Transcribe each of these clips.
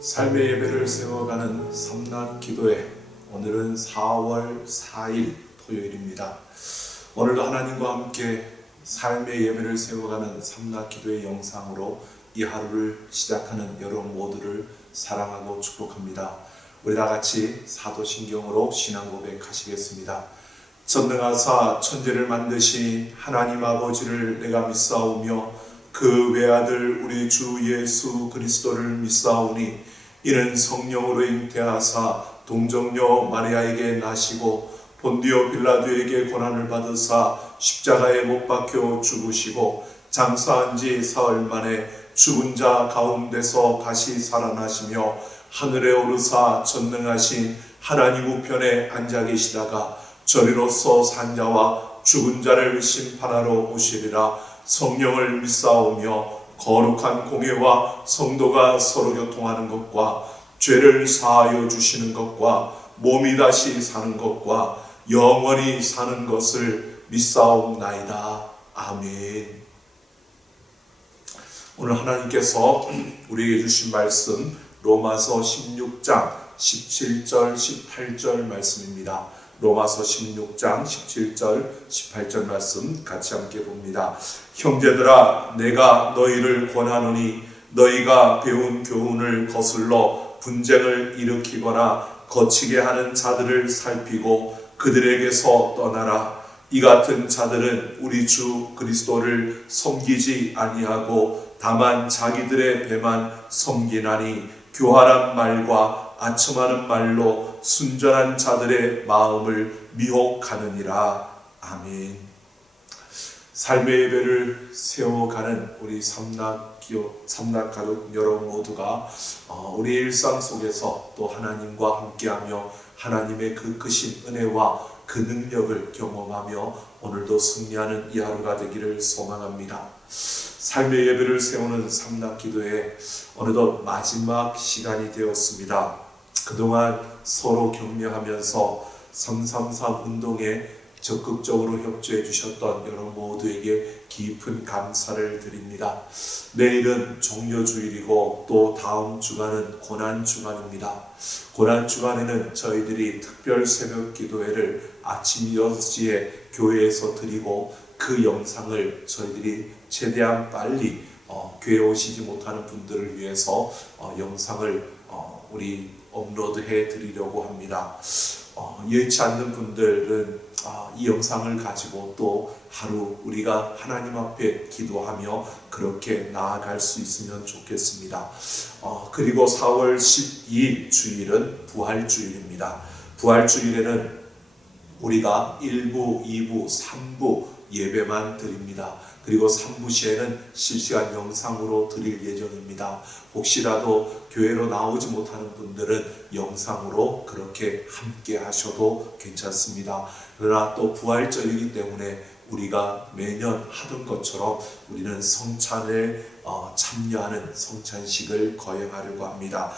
삶의 예배를 세워가는 삼낮 기도회, 오늘은 4월 4일 토요일입니다. 오늘도 하나님과 함께 삶의 예배를 세워가는 삼낮 기도회 영상으로 이 하루를 시작하는 여러분 모두를 사랑하고 축복합니다. 우리 다같이 사도신경으로 신앙 고백하시겠습니다. 전능하사 천지를 만드신 하나님 아버지를 내가 믿사오며 그 외아들 우리 주 예수 그리스도를 믿사오니 이는 성령으로 잉태하사 동정녀 마리아에게 나시고 본디오 빌라도에게 고난을 받으사 십자가에 못 박혀 죽으시고 장사한 지 사흘 만에 죽은 자 가운데서 다시 살아나시며 하늘에 오르사 전능하신 하나님 우편에 앉아 계시다가 저리로서 산 자와 죽은 자를 심판하러 오시리라. 성령을 믿사오며 거룩한 공회와 성도가 서로 교통하는 것과 죄를 사하여 주시는 것과 몸이 다시 사는 것과 영원히 사는 것을 믿사옵나이다. 아멘. 오늘 하나님께서 우리에게 주신 말씀 로마서 16장 17절 18절 말씀입니다. 로마서 16장 17절 18절 말씀 같이 함께 봅니다. 형제들아, 내가 너희를 권하노니 너희가 배운 교훈을 거슬러 분쟁을 일으키거나 거치게 하는 자들을 살피고 그들에게서 떠나라. 이 같은 자들은 우리 주 그리스도를 섬기지 아니하고 다만 자기들의 배만 섬기나니 교활한 말과 아첨하는 말로 순전한 자들의 마음을 미혹하느니라. 아멘. 삶의 예배를 세워가는 우리 삼낮 가족 여러분 모두가 우리 일상 속에서 또 하나님과 함께하며 하나님의 그 크신 은혜와 그 능력을 경험하며 오늘도 승리하는 이 하루가 되기를 소망합니다. 삶의 예배를 세우는 삼낮 기도에 어느덧 마지막 시간이 되었습니다. 그동안 서로 격려하면서 333 운동에 적극적으로 협조해 주셨던 여러분 모두에게 깊은 감사를 드립니다. 내일은 종려주일이고 또 다음 주간은 고난주간입니다. 고난주간에는 저희들이 특별 새벽 기도회를 아침 6시에 교회에서 드리고 그 영상을 저희들이 최대한 빨리 교회 오시지 못하는 분들을 위해서 영상을 우리 업로드해 드리려고 합니다. 여의치 않는 분들은 이 영상을 가지고 또 하루 우리가 하나님 앞에 기도하며 그렇게 나아갈 수 있으면 좋겠습니다. 그리고 4월 12일 주일은 부활주일입니다. 부활주일에는 우리가 1부, 2부, 3부 예배만 드립니다. 그리고 3부 시에는 실시간 영상으로 드릴 예정입니다. 혹시라도 교회로 나오지 못하는 분들은 영상으로 그렇게 함께 하셔도 괜찮습니다. 그러나 또 부활절이기 때문에 우리가 매년 하던 것처럼 우리는 성찬을 참여하는 성찬식을 거행하려고 합니다.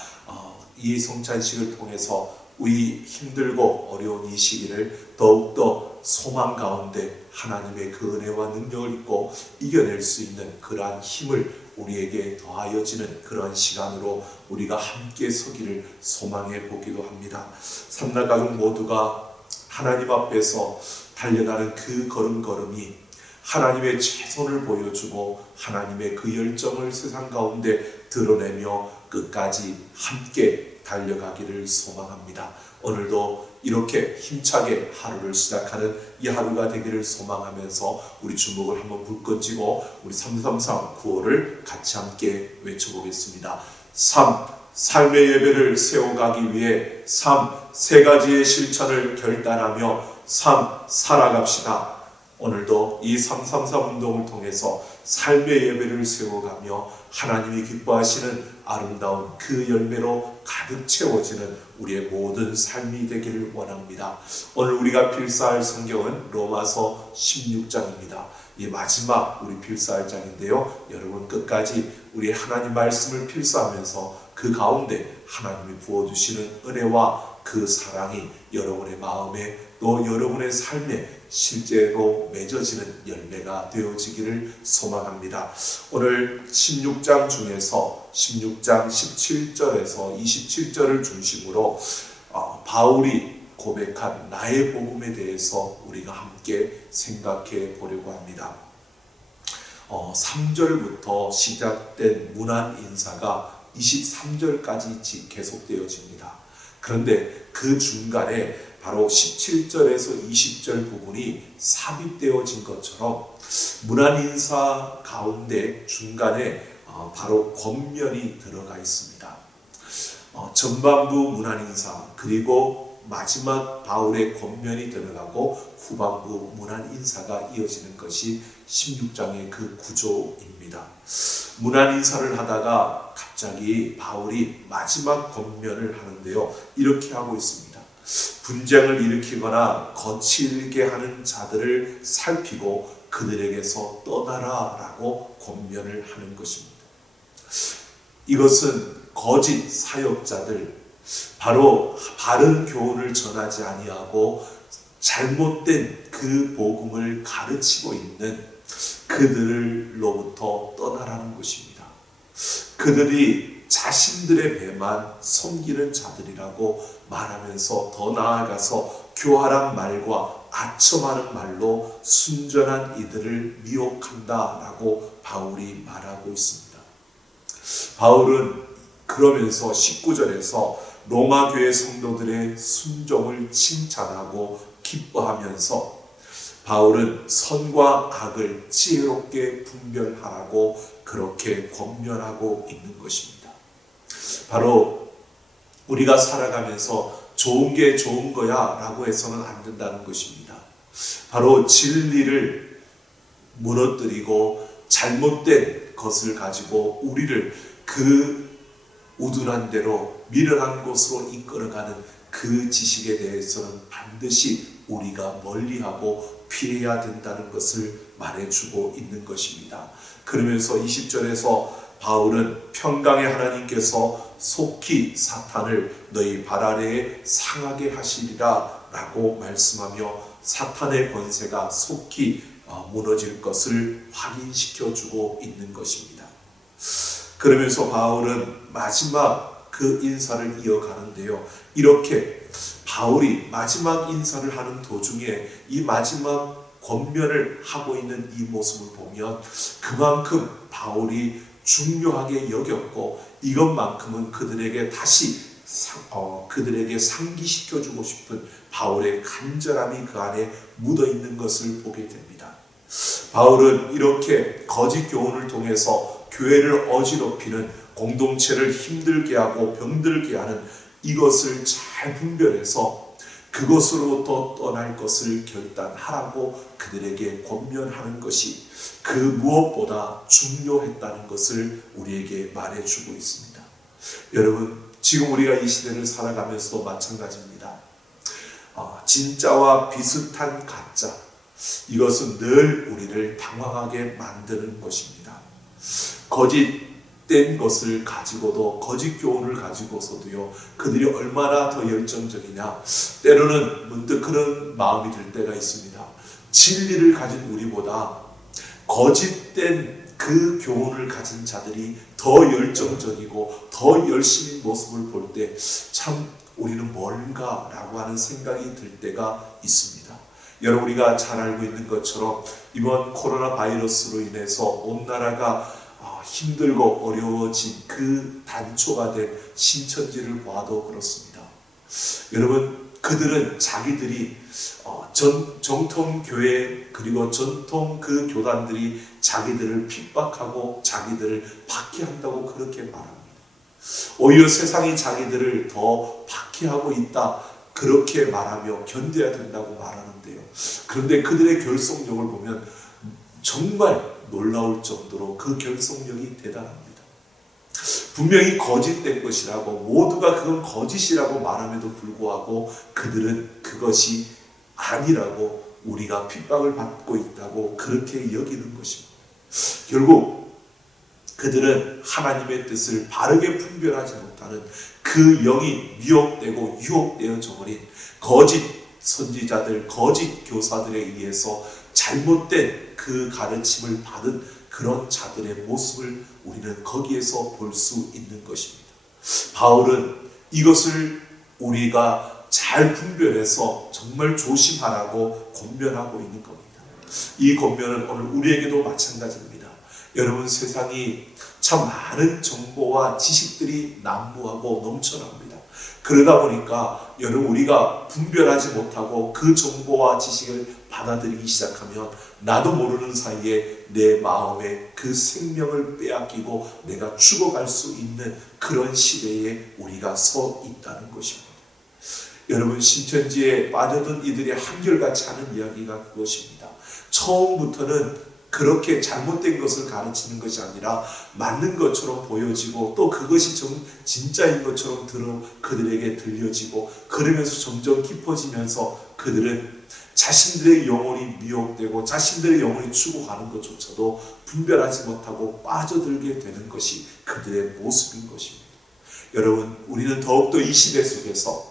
이 성찬식을 통해서 우리 힘들고 어려운 이 시기를 더욱더 소망 가운데 하나님의 그 은혜와 능력을 입고 이겨낼 수 있는 그러한 힘을 우리에게 더하여지는 그러한 시간으로 우리가 함께 서기를 소망해 보기도 합니다. 삼낮 가족 모두가 하나님 앞에서 달려가는 그 걸음걸음이 하나님의 최선을 보여주고 하나님의 그 열정을 세상 가운데 드러내며 끝까지 함께 달려가기를 소망합니다. 오늘도 이렇게 힘차게 하루를 시작하는 이 하루가 되기를 소망하면서 우리 주목을 한번 불끈 쥐고 우리 333 구호를 같이 함께 외쳐보겠습니다. 3. 삶의 예배를 세워가기 위해 3. 세 가지의 실천을 결단하며 3. 살아갑시다. 오늘도 이 333 운동을 통해서 삶의 예배를 세워가며 하나님이 기뻐하시는 아름다운 그 열매로 가득 채워지는 우리의 모든 삶이 되기를 원합니다. 오늘 우리가 필사할 성경은 로마서 16장입니다. 이 마지막 우리 필사할 장인데요. 여러분 끝까지 우리 하나님 말씀을 필사하면서 그 가운데 하나님이 부어주시는 은혜와 그 사랑이 여러분의 마음에 또 여러분의 삶에 실제로 맺어지는 열매가 되어지기를 소망합니다. 오늘 16장 중에서 16장 17절에서 27절을 중심으로 바울이 고백한 나의 복음에 대해서 우리가 함께 생각해 보려고 합니다. 3절부터 시작된 문안 인사가 23절까지 계속되어집니다. 그런데 그 중간에 바로 17절에서 20절 부분이 삽입되어진 것처럼 문안 인사 가운데 중간에 바로 권면이 들어가 있습니다. 전반부 문안 인사 그리고 마지막 바울의 권면이 들어가고 후반부 문안 인사가 이어지는 것이 16장의 그 구조입니다. 문안 인사를 하다가 갑자기 바울이 마지막 권면을 하는데요. 이렇게 하고 있습니다. 분쟁을 일으키거나 거칠게 하는 자들을 살피고 그들에게서 떠나라 라고 권면을 하는 것입니다. 이것은 거짓 사역자들, 바로 바른 교훈을 전하지 아니하고 잘못된 그 복음을 가르치고 있는 그들로부터 떠나라는 것입니다. 그들이 자신들의 배만 섬기는 자들이라고 말하면서 더 나아가서 교활한 말과 아첨하는 말로 순전한 이들을 미혹한다라고 바울이 말하고 있습니다. 바울은 그러면서 19절에서 로마 교회 성도들의 순종을 칭찬하고 기뻐하면서 바울은 선과 악을 지혜롭게 분별하라고 그렇게 권면하고 있는 것입니다. 바로 우리가 살아가면서 좋은 게 좋은 거야 라고 해서는 안 된다는 것입니다. 바로 진리를 무너뜨리고 잘못된 것을 가지고 우리를 그 우둔한 대로 미련한 곳으로 이끌어가는 그 지식에 대해서는 반드시 우리가 멀리하고 피해야 된다는 것을 말해주고 있는 것입니다. 그러면서 20절에서 바울은 평강의 하나님께서 속히 사탄을 너희 발 아래에 상하게 하시리라 라고 말씀하며 사탄의 권세가 속히 무너질 것을 확인시켜주고 있는 것입니다. 그러면서 바울은 마지막 그 인사를 이어가는데요. 이렇게 바울이 마지막 인사를 하는 도중에 이 마지막 권면을 하고 있는 이 모습을 보면 그만큼 바울이 중요하게 여겼고 이것만큼은 그들에게 다시 그들에게 상기시켜주고 싶은 바울의 간절함이 그 안에 묻어있는 것을 보게 됩니다. 바울은 이렇게 거짓 교훈을 통해서 교회를 어지럽히는 공동체를 힘들게 하고 병들게 하는 이것을 잘 분별해서 그것으로부터 떠날 것을 결단하라고 그들에게 권면하는 것이 그 무엇보다 중요했다는 것을 우리에게 말해주고 있습니다. 여러분, 지금 우리가 이 시대를 살아가면서도 마찬가지입니다. 진짜와 비슷한 가짜, 이것은 늘 우리를 당황하게 만드는 것입니다. 거짓된 것을 가지고도, 거짓 교훈을 가지고서도요, 그들이 얼마나 더 열정적이냐, 때로는 문득 그런 마음이 들 때가 있습니다. 진리를 가진 우리보다 거짓된 그 교훈을 가진 자들이 더 열정적이고 더 열심히 모습을 볼 때 참 우리는 뭔가 라고 하는 생각이 들 때가 있습니다. 여러분, 우리가 잘 알고 있는 것처럼 이번 코로나 바이러스로 인해서 온 나라가 힘들고 어려워진 그 단초가 된 신천지를 봐도 그렇습니다. 여러분, 그들은 자기들이 정통 교회 그리고 전통 그 교단들이 자기들을 핍박하고 자기들을 박해한다고 그렇게 말합니다. 오히려 세상이 자기들을 더 박해하고 있다 그렇게 말하며 견뎌야 된다고 말하는데요. 그런데 그들의 결속력을 보면 정말 놀라울 정도로 그 결속력이 대단합니다. 분명히 거짓된 것이라고, 모두가 그건 거짓이라고 말함에도 불구하고 그들은 그것이 아니라고, 우리가 핍박을 받고 있다고 그렇게 여기는 것입니다. 결국 그들은 하나님의 뜻을 바르게 분별하지 못하는 그 영이 미혹되고 유혹되어져 버린 거짓 선지자들, 거짓 교사들에 의해서 잘못된 그 가르침을 받은 그런 자들의 모습을 우리는 거기에서 볼 수 있는 것입니다. 바울은 이것을 우리가 잘 분별해서 정말 조심하라고 권면하고 있는 겁니다. 이 권면은 오늘 우리에게도 마찬가지입니다. 여러분, 세상이 참 많은 정보와 지식들이 난무하고 넘쳐납니다. 그러다 보니까 여러분, 우리가 분별하지 못하고 그 정보와 지식을 받아들이기 시작하면 나도 모르는 사이에 내 마음에 그 생명을 빼앗기고 내가 죽어갈 수 있는 그런 시대에 우리가 서 있다는 것입니다. 여러분, 신천지에 빠져든 이들의 한결같이 하는 이야기가 그것입니다. 처음부터는 그렇게 잘못된 것을 가르치는 것이 아니라 맞는 것처럼 보여지고 또 그것이 진짜인 것처럼 그들에게 들려지고, 그러면서 점점 깊어지면서 그들은 자신들의 영혼이 미혹되고 자신들의 영혼이 죽어가는 것조차도 분별하지 못하고 빠져들게 되는 것이 그들의 모습인 것입니다. 여러분, 우리는 더욱더 이 시대 속에서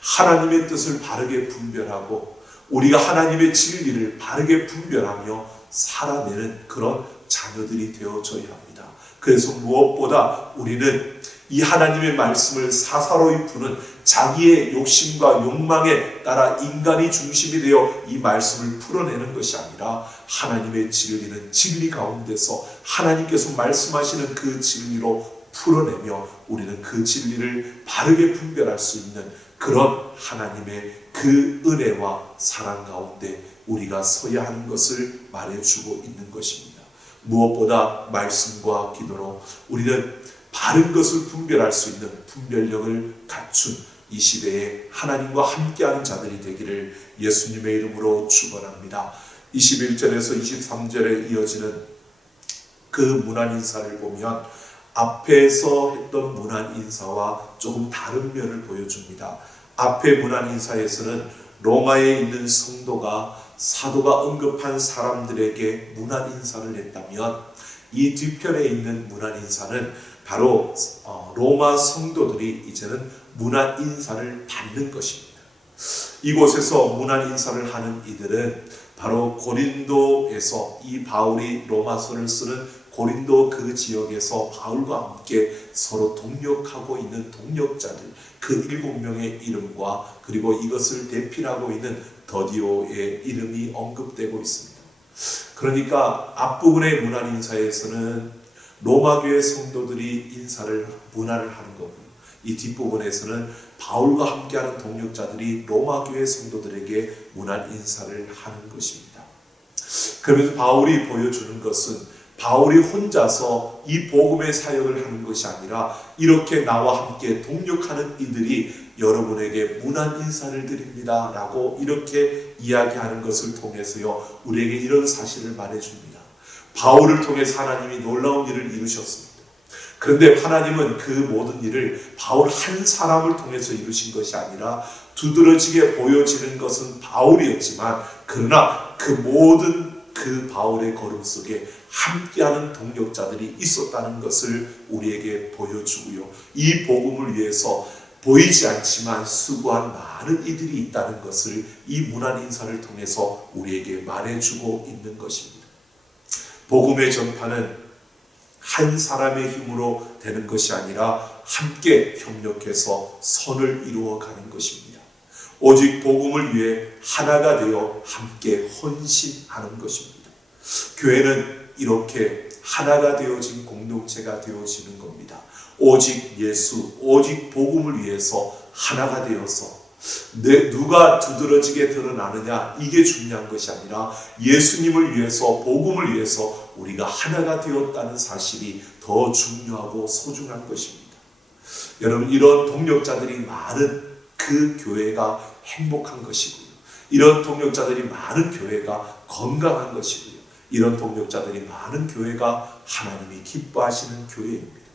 하나님의 뜻을 바르게 분별하고 우리가 하나님의 진리를 바르게 분별하며 살아내는 그런 자녀들이 되어져야 합니다. 그래서 무엇보다 우리는 이 하나님의 말씀을 사사로이 푸는 자기의 욕심과 욕망에 따라 인간이 중심이 되어 이 말씀을 풀어내는 것이 아니라 하나님의 진리는 진리 가운데서 하나님께서 말씀하시는 그 진리로 풀어내며 우리는 그 진리를 바르게 분별할 수 있는 그런 하나님의 그 은혜와 사랑 가운데 우리가 서야 하는 것을 말해주고 있는 것입니다. 무엇보다 말씀과 기도로 우리는 바른 것을 분별할 수 있는 분별력을 갖춘 이 시대에 하나님과 함께하는 자들이 되기를 예수님의 이름으로 축원합니다. 21절에서 23절에 이어지는 그 문안 인사를 보면 앞에서 했던 문안 인사와 조금 다른 면을 보여줍니다. 앞에 문안 인사에서는 로마에 있는 성도가 사도가 언급한 사람들에게 문안 인사를 했다면, 이 뒤편에 있는 문안 인사는 바로 로마 성도들이 이제는 문안 인사를 받는 것입니다. 이곳에서 문안 인사를 하는 이들은 바로 고린도에서 이 바울이 로마서를 쓰는 고린도 그 지역에서 바울과 함께 서로 동역하고 있는 동역자들, 그 7명의 이름과 그리고 이것을 대필하고 있는 더디오의 이름이 언급되고 있습니다. 그러니까 앞부분의 문안 인사에서는 로마교회 성도들이 문안을 하는 거고요. 이 뒷부분에서는 바울과 함께하는 동역자들이 로마교회 성도들에게 문안 인사를 하는 것입니다. 그러면서 바울이 보여주는 것은 바울이 혼자서 이 복음의 사역을 하는 것이 아니라 이렇게 나와 함께 동역하는 이들이 여러분에게 문안 인사를 드립니다 라고 이렇게 이야기하는 것을 통해서요, 우리에게 이런 사실을 말해줍니다. 바울을 통해서 하나님이 놀라운 일을 이루셨습니다. 그런데 하나님은 그 모든 일을 바울 한 사람을 통해서 이루신 것이 아니라 두드러지게 보여지는 것은 바울이었지만, 그러나 그 모든 그 바울의 걸음 속에 함께하는 동역자들이 있었다는 것을 우리에게 보여주고요, 이 복음을 위해서 보이지 않지만 수고한 많은 이들이 있다는 것을 이 문안 인사를 통해서 우리에게 말해주고 있는 것입니다. 복음의 전파는 한 사람의 힘으로 되는 것이 아니라 함께 협력해서 선을 이루어가는 것입니다. 오직 복음을 위해 하나가 되어 함께 헌신하는 것입니다. 교회는 이렇게 하나가 되어진 공동체가 되어지는 겁니다. 오직 예수, 오직 복음을 위해서 하나가 되어서 누가 두드러지게 드러나느냐, 이게 중요한 것이 아니라 예수님을 위해서, 복음을 위해서 우리가 하나가 되었다는 사실이 더 중요하고 소중한 것입니다. 여러분, 이런 동력자들이 많은 그 교회가 행복한 것이고요, 이런 동력자들이 많은 교회가 건강한 것이고요, 이런 동력자들이 많은 교회가 하나님이 기뻐하시는 교회입니다.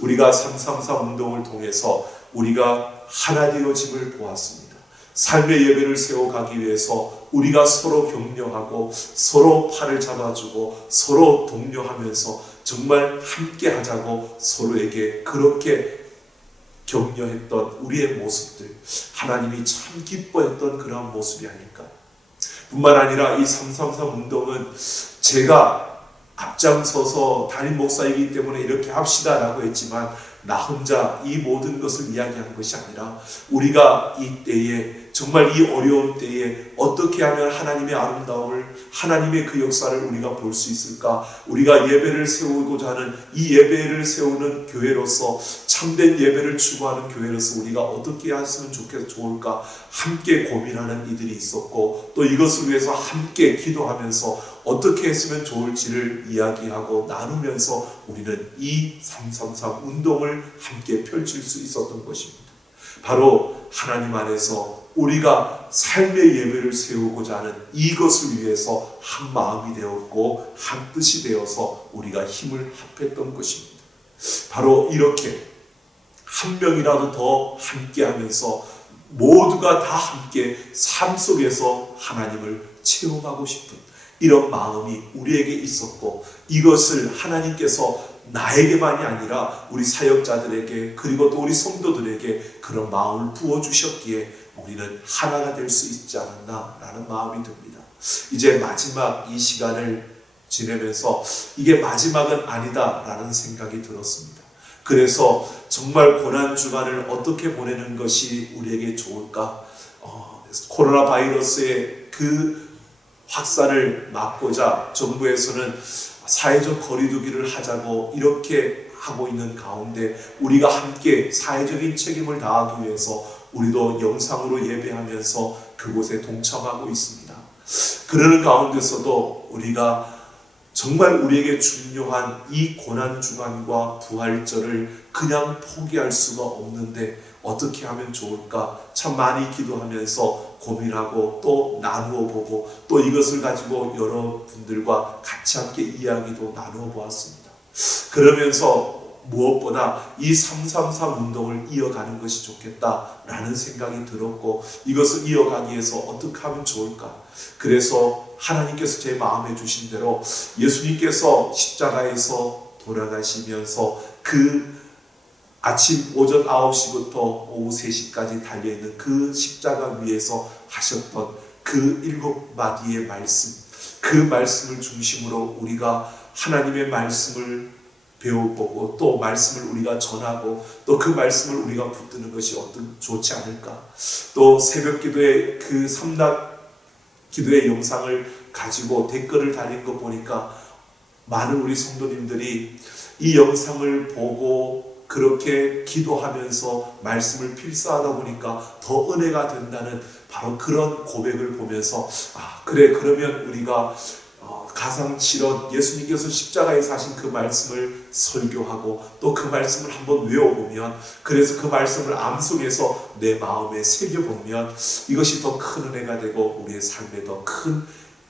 우리가 333 운동을 통해서 우리가 하나 되어짐을 보았습니다. 삶의 예배를 세워가기 위해서 우리가 서로 격려하고 서로 팔을 잡아주고 서로 독려하면서 정말 함께 하자고 서로에게 그렇게 격려했던 우리의 모습들, 하나님이 참 기뻐했던 그러한 모습이 아닐까. 뿐만 아니라 이 333 운동은 제가 앞장서서 담임 목사이기 때문에 이렇게 합시다라고 했지만 나 혼자 이 모든 것을 이야기하는 것이 아니라 우리가 이 때에, 정말 이 어려운 때에 어떻게 하면 하나님의 아름다움을, 하나님의 그 역사를 우리가 볼 수 있을까? 우리가 예배를 세우고자 하는 이 예배를 세우는 교회로서, 참된 예배를 추구하는 교회로서 우리가 어떻게 했으면 좋을까? 함께 고민하는 이들이 있었고, 또 이것을 위해서 함께 기도하면서 어떻게 했으면 좋을지를 이야기하고 나누면서 우리는 이 333 운동을 함께 펼칠 수 있었던 것입니다. 바로 하나님 안에서 우리가 삶의 예배를 세우고자 하는 이것을 위해서 한 마음이 되었고 한 뜻이 되어서 우리가 힘을 합했던 것입니다. 바로 이렇게 한 명이라도 더 함께 하면서 모두가 다 함께 삶 속에서 하나님을 체험하고 싶은 이런 마음이 우리에게 있었고, 이것을 하나님께서 나에게만이 아니라 우리 사역자들에게, 그리고 또 우리 성도들에게 그런 마음을 부어주셨기에 우리는 하나가 될 수 있지 않았나라는 마음이 듭니다. 이제 마지막 이 시간을 지내면서 이게 마지막은 아니다라는 생각이 들었습니다. 그래서 정말 고난주간을 어떻게 보내는 것이 우리에게 좋을까? 코로나 바이러스의 그 확산을 막고자 정부에서는 사회적 거리두기를 하자고 이렇게 하고 있는 가운데 우리가 함께 사회적인 책임을 다하기 위해서 우리도 영상으로 예배하면서 그곳에 동참하고 있습니다. 그러는 가운데서도 우리가 정말 우리에게 중요한 이 고난주간과 부활절을 그냥 포기할 수가 없는데 어떻게 하면 좋을까? 참 많이 기도하면서 고민하고 또 나누어 보고 또 이것을 가지고 여러분들과 같이 함께 이야기도 나누어 보았습니다. 그러면서 무엇보다 이 333 운동을 이어가는 것이 좋겠다라는 생각이 들었고, 이것을 이어가기 위해서 어떻게 하면 좋을까? 그래서 하나님께서 제 마음에 주신 대로 예수님께서 십자가에서 돌아가시면서 그 아침 오전 9시부터 오후 3시까지 달려있는 그 십자가 위에서 하셨던 그 7마디의 말씀, 그 말씀을 중심으로 우리가 하나님의 말씀을 배워보고 또 말씀을 우리가 전하고 또 그 말씀을 우리가 붙드는 것이 어떤 좋지 않을까. 또 새벽 기도의 그 삼락 기도의 영상을 가지고 댓글을 달린 거 보니까 많은 우리 성도님들이 이 영상을 보고 그렇게 기도하면서 말씀을 필사하다 보니까 더 은혜가 된다는 바로 그런 고백을 보면서 그래, 그러면 우리가 가상칠언 예수님께서 십자가에서 하신 그 말씀을 설교하고 또 그 말씀을 한번 외워보면, 그래서 그 말씀을 암송해서 내 마음에 새겨보면 이것이 더 큰 은혜가 되고 우리의 삶에 더 큰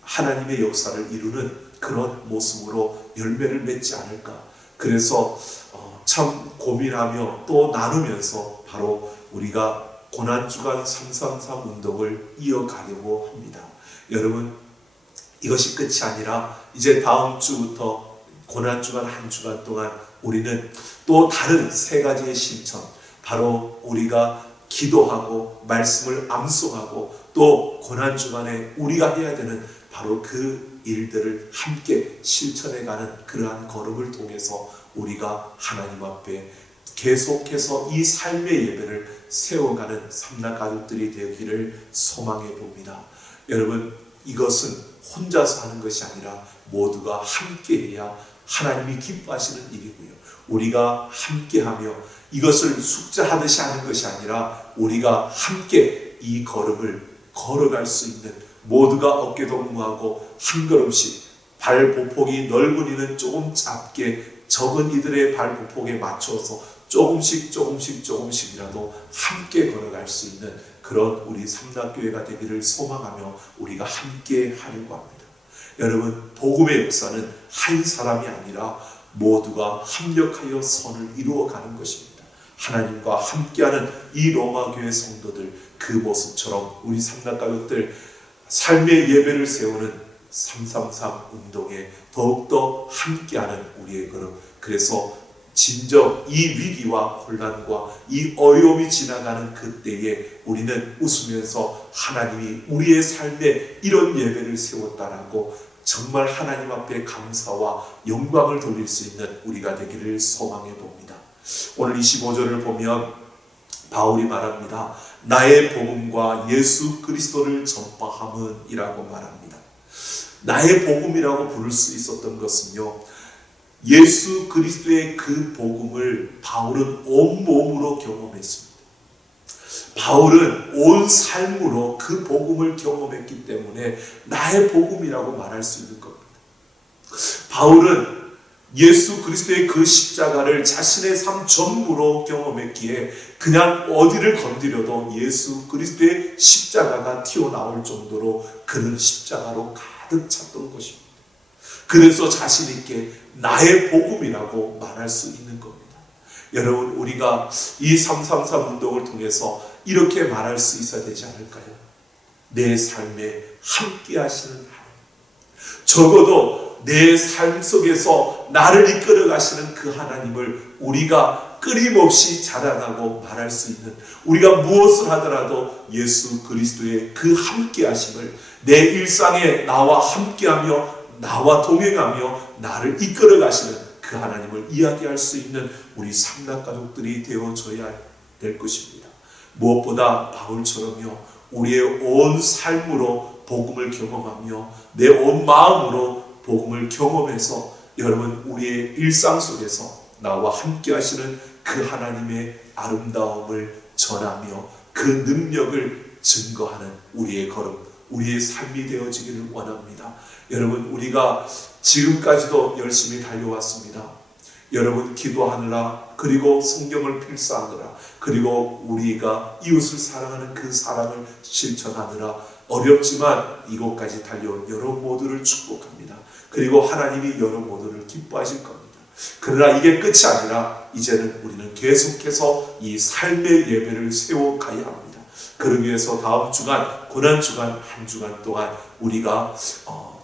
하나님의 역사를 이루는 그런 모습으로 열매를 맺지 않을까. 그래서 참 고민하며 또 나누면서 바로 우리가 고난주간 333 운동을 이어가려고 합니다. 여러분, 이것이 끝이 아니라 이제 다음 주부터 고난주간 한 주간 동안 우리는 또 다른 3가지의 실천, 바로 우리가 기도하고 말씀을 암송하고 또 고난주간에 우리가 해야 되는 바로 그 일들을 함께 실천해가는 그러한 걸음을 통해서 우리가 하나님 앞에 계속해서 이 삶의 예배를 세워가는 삼락 가족들이 되기를 소망해 봅니다. 여러분, 이것은 혼자서 하는 것이 아니라 모두가 함께해야 하나님이 기뻐하시는 일이고요. 우리가 함께하며 이것을 숙제하듯이 하는 것이 아니라 우리가 함께 이 걸음을 걸어갈 수 있는, 모두가 어깨동무하고 한 걸음씩, 발 보폭이 넓은 이는 조금 짧게 적은 이들의 발 보폭에 맞춰서 조금씩이라도 함께 걸어갈 수 있는 그런 우리 삼락교회가 되기를 소망하며 우리가 함께 하려고 합니다. 여러분, 복음의 역사는 한 사람이 아니라 모두가 합력하여 선을 이루어가는 것입니다. 하나님과 함께하는 이 로마교회 성도들, 그 모습처럼 우리 삼락가족들 삶의 예배를 세우는 333 운동에 더욱더 함께하는 우리의 걸음. 그래서 진정 이 위기와 혼란과 이 어려움이 지나가는 그때에 우리는 웃으면서 하나님이 우리의 삶에 이런 예배를 세웠다라고 정말 하나님 앞에 감사와 영광을 돌릴 수 있는 우리가 되기를 소망해 봅니다. 오늘 25절을 보면 바울이 말합니다. 나의 복음과 예수 그리스도를 전파함은 이라고 말합니다. 나의 복음이라고 부를 수 있었던 것은요, 예수 그리스도의 그 복음을 바울은 온몸으로 경험했습니다. 바울은 온 삶으로 그 복음을 경험했기 때문에 나의 복음이라고 말할 수 있는 겁니다. 바울은 예수 그리스도의 그 십자가를 자신의 삶 전부로 경험했기에 그냥 어디를 건드려도 예수 그리스도의 십자가가 튀어나올 정도로 그는 십자가로 가득 찼던 것입니다. 그래서 자신 있게 나의 복음이라고 말할 수 있는 겁니다. 여러분, 우리가 이 333 운동을 통해서 이렇게 말할 수 있어야 되지 않을까요? 내 삶에 함께 하시는 하나님, 적어도 내 삶 속에서 나를 이끌어 가시는 그 하나님을 우리가 끊임없이 자랑하고 말할 수 있는, 우리가 무엇을 하더라도 예수 그리스도의 그 함께 하심을 내 일상에 나와 함께하며 나와 동행하며 나를 이끌어 가시는 그 하나님을 이야기할 수 있는 우리 삼락가족들이 되어줘야 될 것입니다. 무엇보다 바울처럼요, 우리의 온 삶으로 복음을 경험하며 내 온 마음으로 복음을 경험해서 여러분, 우리의 일상 속에서 나와 함께 하시는 그 하나님의 아름다움을 전하며 그 능력을 증거하는 우리의 걸음, 우리의 삶이 되어지기를 원합니다. 여러분, 우리가 지금까지도 열심히 달려왔습니다. 여러분, 기도하느라, 그리고 성경을 필사하느라, 그리고 우리가 이웃을 사랑하는 그 사랑을 실천하느라 어렵지만 이곳까지 달려온 여러분 모두를 축복합니다. 그리고 하나님이 여러분 모두를 기뻐하실 겁니다. 그러나 이게 끝이 아니라 이제는 우리는 계속해서 이 삶의 예배를 세워가야 합니다. 그러기 위해서 다음 주간, 고난주간 한 주간 동안 우리가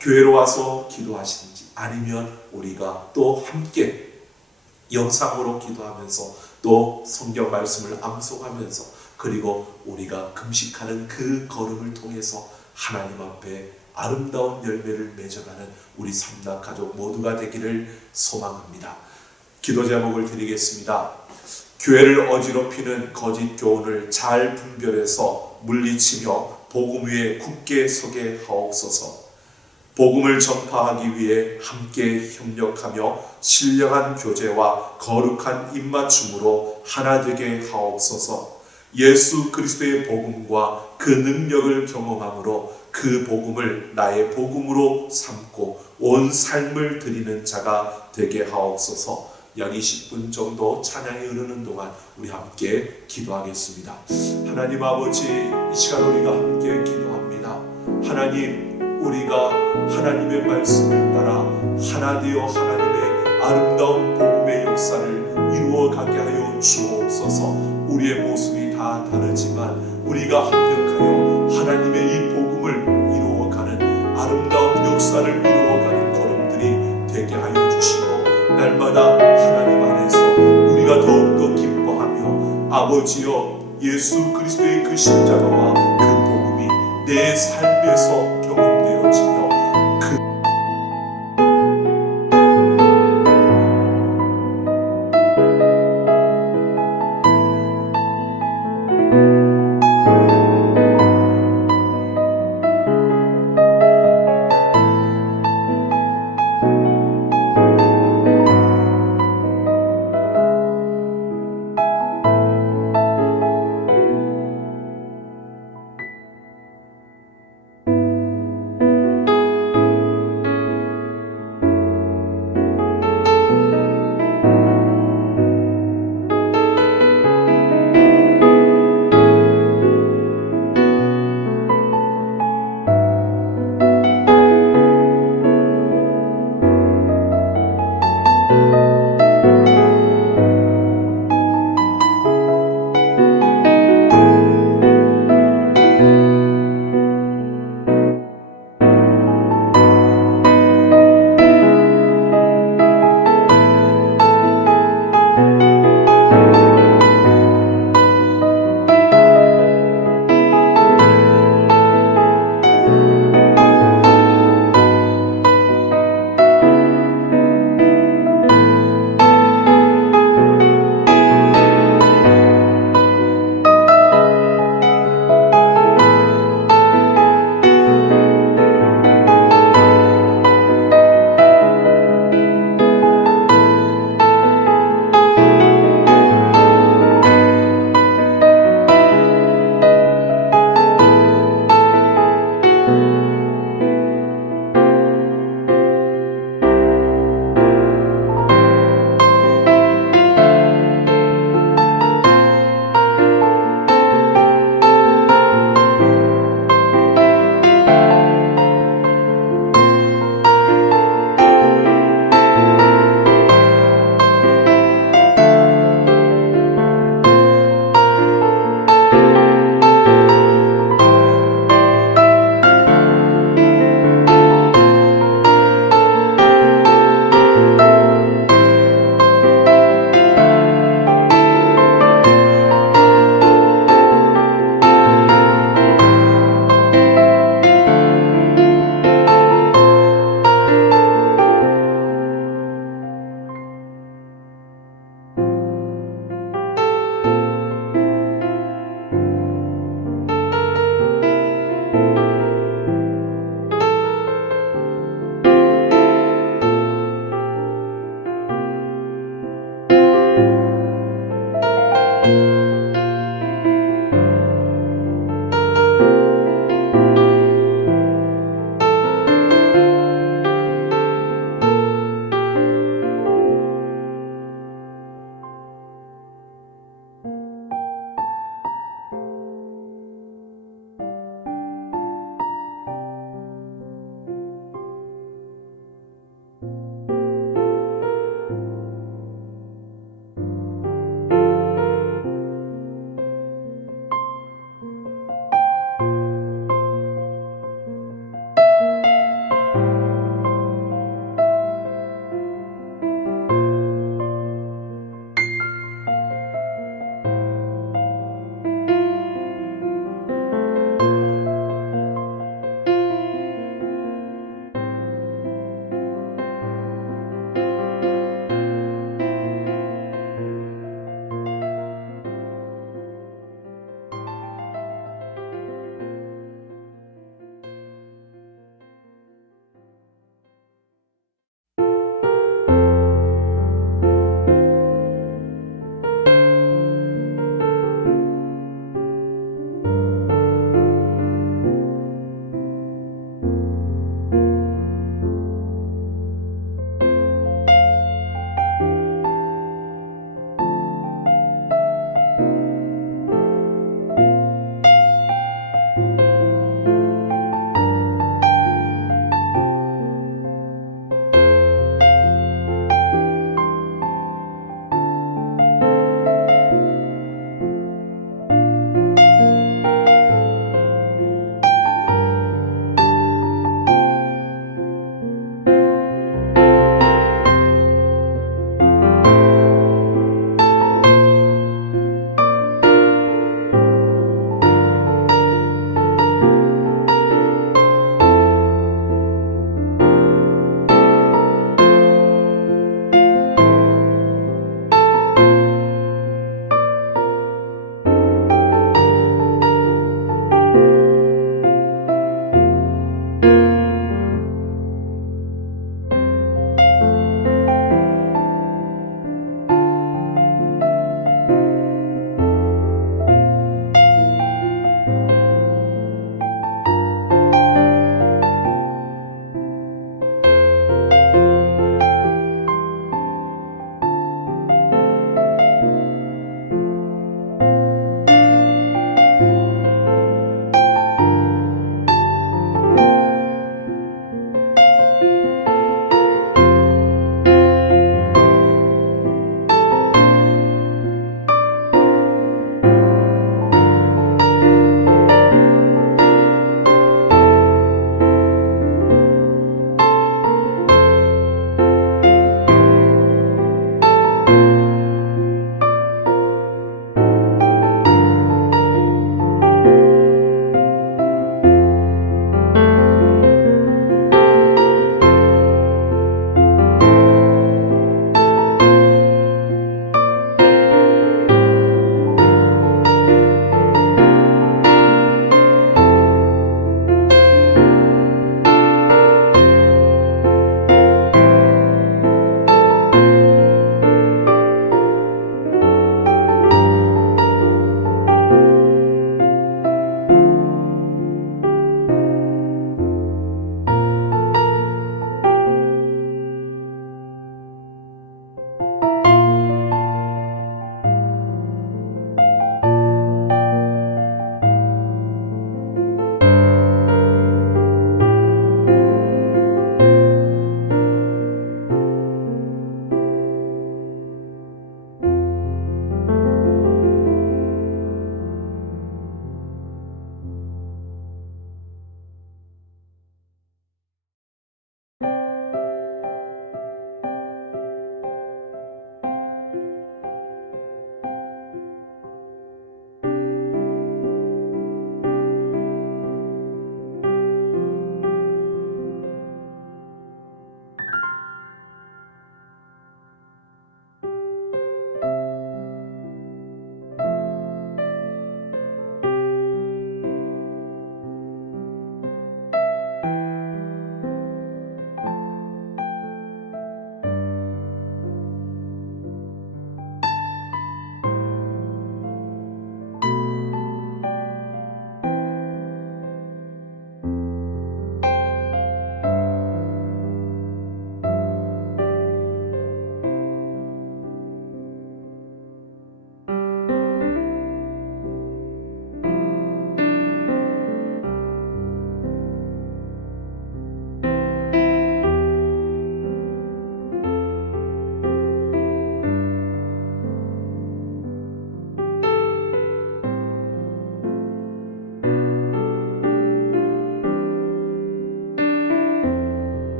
교회로 와서 기도하시는지, 아니면 우리가 또 함께 영상으로 기도하면서 또 성경 말씀을 암송하면서, 그리고 우리가 금식하는 그 걸음을 통해서 하나님 앞에 아름다운 열매를 맺어가는 우리 삼락가족 모두가 되기를 소망합니다. 기도 제목을 드리겠습니다. 교회를 어지럽히는 거짓 교훈을 잘 분별해서 물리치며 복음 위에 굳게 서게 하옵소서. 복음을 전파하기 위해 함께 협력하며 신령한 교제와 거룩한 입맞춤으로 하나 되게 하옵소서. 예수 그리스도의 복음과 그 능력을 경험함으로 그 복음을 나의 복음으로 삼고 온 삶을 드리는 자가 되게 하옵소서. 약 20분 정도 찬양이 흐르는 동안 우리 함께 기도하겠습니다. 하나님 아버지, 이 시간 우리가 함께 기도합니다. 하나님, 우리가 하나님의 말씀을 따라 하나 되어 하나님의 아름다운 복음의 역사를 이루어가게 하여 주옵소서. 우리의 모습이 다 다르지만 우리가 합력하여 하나님의 이 복음을 이루어가는 아름다운 역사를 이루어가는 걸음들이 되게 하여 주시고, 날마다 하나님 안에서 우리가 더욱더 기뻐하며, 아버지여, 예수 그리스도의 그 십자가와 그 복음이 내 삶에서 경험되어지며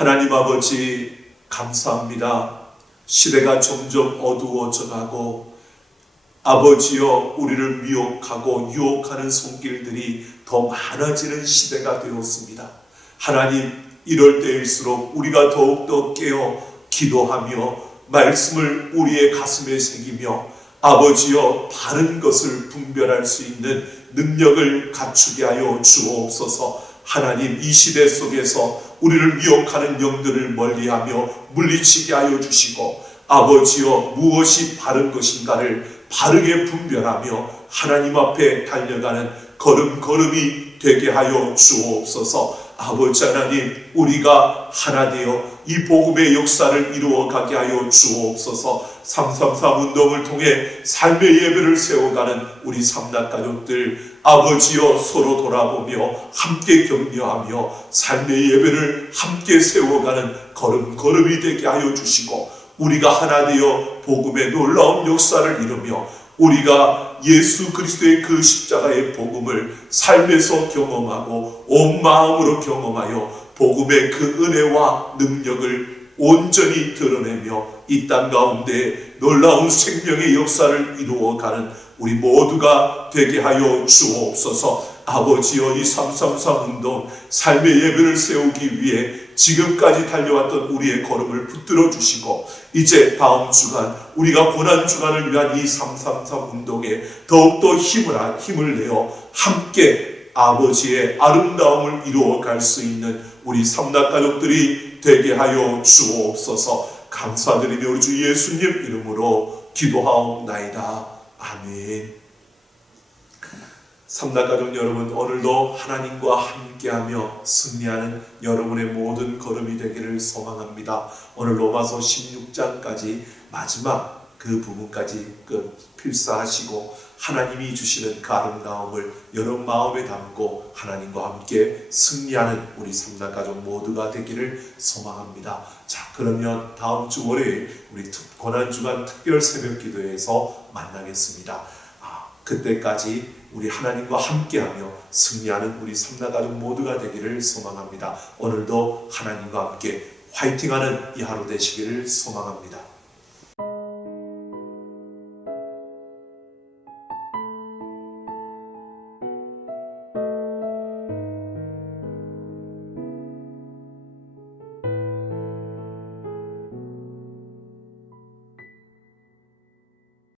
하나님 아버지 감사합니다. 시대가 점점 어두워져 가고 아버지여 우리를 미혹하고 유혹하는 손길들이 더 많아지는 시대가 되었습니다. 하나님, 이럴 때일수록 우리가 더욱더 깨어 기도하며 말씀을 우리의 가슴에 새기며 아버지여 바른 것을 분별할 수 있는 능력을 갖추게 하여 주옵소서. 하나님, 이 시대 속에서 우리를 미혹하는 영들을 멀리하며 물리치게 하여 주시고 아버지여 무엇이 바른 것인가를 바르게 분별하며 하나님 앞에 달려가는 걸음걸음이 되게 하여 주옵소서. 아버지 하나님, 우리가 하나 되어 이 복음의 역사를 이루어가게 하여 주옵소서. 333 운동을 통해 삶의 예배를 세워가는 우리 삼락가족들 아버지여 서로 돌아보며 함께 격려하며 삶의 예배를 함께 세워가는 걸음걸음이 되게 하여 주시고 우리가 하나 되어 복음의 놀라운 역사를 이루며 우리가 예수 그리스도의 그 십자가의 복음을 삶에서 경험하고 온 마음으로 경험하여 복음의 그 은혜와 능력을 온전히 드러내며 이 땅 가운데 놀라운 생명의 역사를 이루어가는 우리 모두가 되게 하여 주옵소서. 아버지여 이 333 운동 삶의 예배를 세우기 위해 지금까지 달려왔던 우리의 걸음을 붙들어 주시고 이제 다음 주간 우리가 고난 주간을 위한 이 333 운동에 더욱더 힘을 내어 함께 아버지의 아름다움을 이루어갈 수 있는 우리 삼락가족들이 되게 하여 주옵소서. 감사드리며 우리 주 예수님 이름으로 기도하옵나이다. 아멘. 삼락가족 여러분, 오늘도 하나님과 함께하며 승리하는 여러분의 모든 걸음이 되기를 소망합니다. 오늘 로마서 16장까지 마지막 그 부분까지 필사하시고 하나님이 주시는 그 아름다움을 여러분 마음에 담고 하나님과 함께 승리하는 우리 삼락가족 모두가 되기를 소망합니다. 자, 그러면 다음 주 월요일 우리 고난주간 특별 새벽기도에서 만나겠습니다. 그때까지 우리 하나님과 함께하며 승리하는 우리 삼락가족 모두가 되기를 소망합니다. 오늘도 하나님과 함께 화이팅하는 이 하루 되시기를 소망합니다.